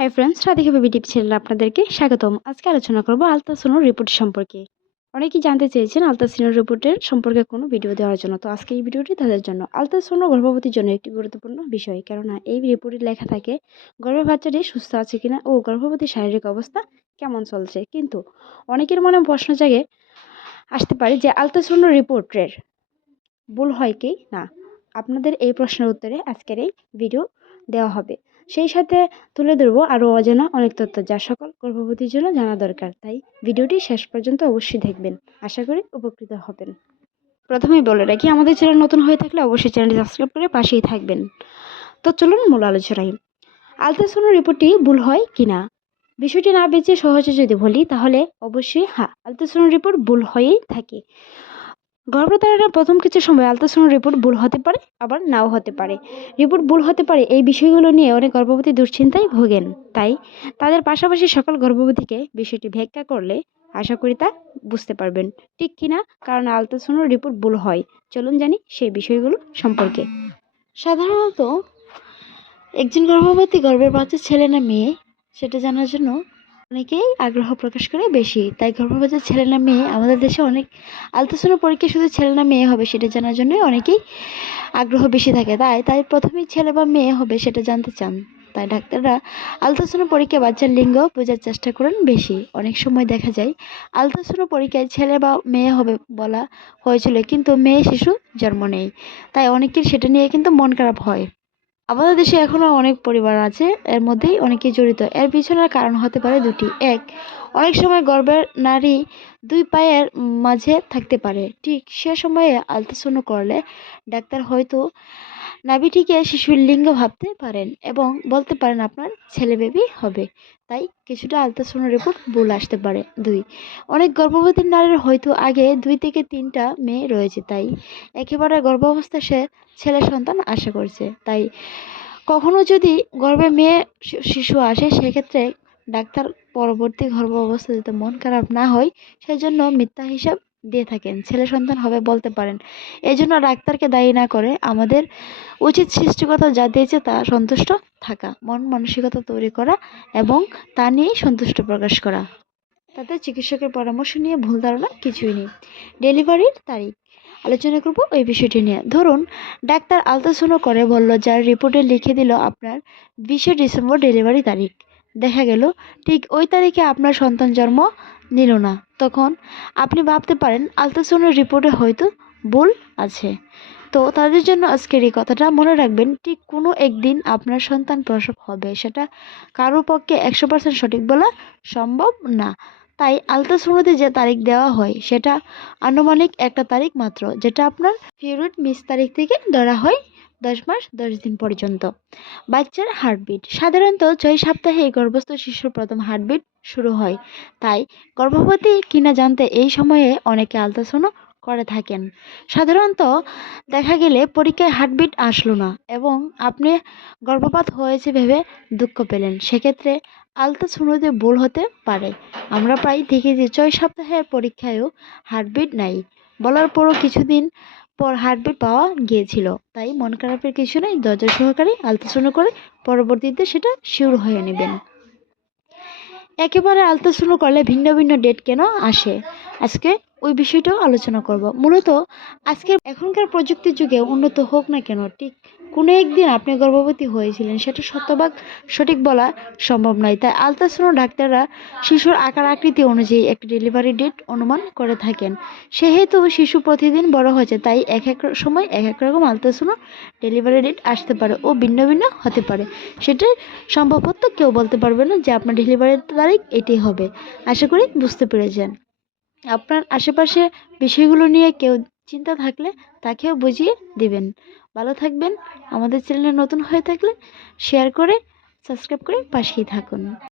Hi friends Radhika baby tip আপনাদেরকে স্বাগতম। আজকে আলোচনা করব আলট্রাসোনোর রিপোর্ট সম্পর্কে। অনেকেই জানতে চেয়েছেন আলট্রাসোনোর রিপোর্টের সম্পর্কে কোনো ভিডিও দেওয়ার জন্য। তো আজকে এই ভিডিওটি তাদের জন্য। আলট্রাসোনো গর্ভবতীর জন্য একটি গুরুত্বপূর্ণ বিষয়। কেননা এই রিপোর্টে লেখা থাকে গর্ভের বাচ্চাটি সুস্থ আছে কিনা ও গর্ভবতীর শারীরিক অবস্থা কেমন চলছে। কিন্তু অনেকের মনে প্রশ্ন জাগে, আসতে পারে যে আলট্রাসোনো রিপোর্টের ভুল হয় কি না? আপনাদের এই প্রশ্নের উত্তরে আজকের এই ভিডিও দেওয়া হবে। সেই সাথে তুলে ধরবো আরও অজানা অনেক তথ্য যা সকল গর্ভবতীর জন্য জানা দরকার। তাই ভিডিওটি শেষ পর্যন্ত অবশ্যই দেখবেন। আশা করি উপকৃত হবেন। প্রথমেই বলে রাখি, আমাদের চ্যানেল নতুন হয়ে থাকলে অবশ্যই চ্যানেলটি সাবস্ক্রাইব করে পাশেই থাকবেন। তো চলুন মূল আলোচনায়। আলট্রাসাউন্ড রিপোর্টটি ভুল হয় কি না? বিষয়টি না বেঁচে সহজে যদি বলি, তাহলে অবশ্যই হ্যাঁ আলট্রাসাউন্ড রিপোর্ট ভুল হয়েই থাকে। গর্ভধারণের প্রথম কিছু সময় আলট্রাসাউন্ড রিপোর্ট ভুল হতে পারে, আবার নাও হতে পারে। রিপোর্ট ভুল হতে পারে এই বিষয়গুলো নিয়ে অনেক গর্ভবতী দুশ্চিন্তায় ভোগেন। তাই তাদের পাশাপাশি সকল গর্ভবতীকে বিষয়টি ব্যাখ্যা করলে আশা করি তা বুঝতে পারবেন। ঠিক কিনা, কারণ আলট্রাসাউন্ড রিপোর্ট ভুল হয়। চলুন জানি সেই বিষয়গুলো সম্পর্কে। সাধারণত একজন গর্ভবতী গর্ভের বাচ্চা ছেলে না মেয়ে, সেটা জানার জন্য অনেকেই আগ্রহ প্রকাশ করে বেশি। তাই গর্ভবতী ছেলে না মেয়ে, আমাদের দেশে অনেক আলট্রাসাউন্ড পরীক্ষা শুধু ছেলে না মেয়ে হবে সেটা জানার জন্য অনেকেই আগ্রহ বেশি থাকে। তাই তাই প্রথমেই ছেলে বা মেয়ে হবে সেটা জানতে চান। তাই ডাক্তাররা আলট্রাসাউন্ড পরীক্ষা বাচ্চার লিঙ্গ বোঝার চেষ্টা করেন বেশি। অনেক সময় দেখা যায় আলট্রাসাউন্ড পরীক্ষায় ছেলে বা মেয়ে হবে বলা হয়েছিল, কিন্তু মেয়ে শিশু জন্ম নেই। তাই অনেকের সেটা নিয়ে কিন্তু মন খারাপ হয়। আমাদের দেশে এখনও অনেক পরিবার আছে, এর মধ্যেই অনেকেই জড়িত। এর পিছনের কারণ হতে পারে দুটি। এক, অনেক সময় গর্বের নারী দুই পায়ের মাঝে থাকতে পারে। ঠিক সে সময়ে আলট্রাসাউন্ড করলে ডাক্তার হয়তো নাভিটিকে শিশুর লিঙ্গ ভাবতে পারেন এবং বলতে পারেন আপনার ছেলে বেবি হবে। তাই কিছুটা আলট্রাসাউন্ড রিপোর্ট ভুল আসতে পারে। দুই, অনেক গর্ভবতী নারীর হয়তো আগে দুই থেকে তিনটা মেয়ে রয়েছে। তাই একেবারে গর্ভাবস্থা সে ছেলে সন্তান আশা করছে। তাই কখনো যদি গর্ভে মেয়ে শিশু আসে, সেক্ষেত্রে ডাক্তার পরবর্তী গর্ভ অবস্থা যাতে মন খারাপ না হয় সেই জন্য মিথ্যা হিসাব দিয়ে থাকেন। ছেলে সন্তান হবে বলতে পারেন। এই জন্য ডাক্তারকে দায়ী না করে আমাদের উচিত সৃষ্টিকতা যা দিয়েছে তা সন্তুষ্ট থাকা, মন মানসিকতা তৈরি করা এবং তা নিয়েই সন্তুষ্ট প্রকাশ করা। তাতে চিকিৎসকের পরামর্শ নিয়ে ভুল ধারণা কিছুই নেই। ডেলিভারির তারিখ। আলোচনা করব ওই বিষয়টি নিয়ে। ধরুন, ডাক্তার আলট্রাসাউন্ড করে বলল, যার রিপোর্টে লিখে দিল আপনার বিশে ডিসেম্বর ডেলিভারি তারিখ। দেখা গেল, ঠিক ওই তারিখে আপনার সন্তান জন্ম নিল না। তখন আপনি ভাবতে পারেন আলট্রাসাউন্ডের রিপোর্টে হয়তো ভুল আছে। তো তাদের জন্য আজকের এই কথাটা মনে রাখবেন, ঠিক কোনো একদিন আপনার সন্তান প্রসব হবে, সেটা কারোর পক্ষে একশো পার্সেন্ট সঠিক বলা সম্ভব না। তাই আলট্রাসাউন্ডে যে তারিখ দেওয়া হয়, সেটা আনুমানিক একটা তারিখ মাত্র, যেটা আপনার পিরিয়ড মিস তারিখ থেকে ধরা হয় দশ মাস, দশ দিন পর্যন্ত। বাচ্চার হার্টবিট। সাধারণত ছয় সপ্তাহে গর্ভস্থ শিশুর প্রথম হার্টবিট শুরু হয়। তাই গর্ভবতী কিনা জানতে এই সময়ে অনেকে আলট্রাসাউন্ড করে থাকেন। সাধারণত দেখা গেলে পরীক্ষায় হার্টবিট আসলো না এবং আপনি গর্ভপাত হয়েছে ভেবে দুঃখ পেলেন। সেক্ষেত্রে আলট্রাসাউন্ডে ভুল হতে পারে। আমরা প্রায় দেখি যে ছয় সপ্তাহের পরীক্ষায়ও হার্টবিট নাই। বলার পরও কিছুদিন পর হার্টবিট পাওয়া গিয়েছিল। তাই মন খারাপের কিছু নেই, দরজা সহকারে আলট্রাসাউন্ড করে পরবর্তীতে সেটা শিওর হয়ে নেবেন। একেবারে আলট্রাসাউন্ড করলে ভিন্ন ভিন্ন ডেট কেন আসে? আজকে ওই বিষয়টাও আলোচনা করব। মূলত আজকে এখনকার প্রযুক্তির যুগে উন্নত হোক না কেন, ঠিক কোনো একদিন আপনি গর্ভবতী হয়েছিলেন, সেটা শতভাগ সঠিক বলা সম্ভব নয়। তাই আলট্রাসাউন্ড ডাক্তাররা শিশুর আকার আকৃতি অনুযায়ী একটি ডেলিভারি ডেট অনুমান করে থাকেন। সেহেতু শিশু প্রতিদিন বড় হয়েছে, তাই এক এক সময় এক এক রকম আলট্রাসাউন্ড ডেলিভারি ডেট আসতে পারে ও ভিন্ন ভিন্ন হতে পারে। সেটা সম্ভবত কেউ বলতে পারবে না যে আপনার ডেলিভারির তারিখ এটি হবে। আশা করি বুঝতে পেরেছেন। আপনার আশেপাশে বিষয়গুলো নিয়ে কেউ চিন্তা থাকলে তাকেও বুঝিয়ে দিবেন। ভালো থাকবেন। আমাদের চ্যানেলে নতুন হয়ে থাকলে শেয়ার করে সাবস্ক্রাইব করে পাশেই থাকুন।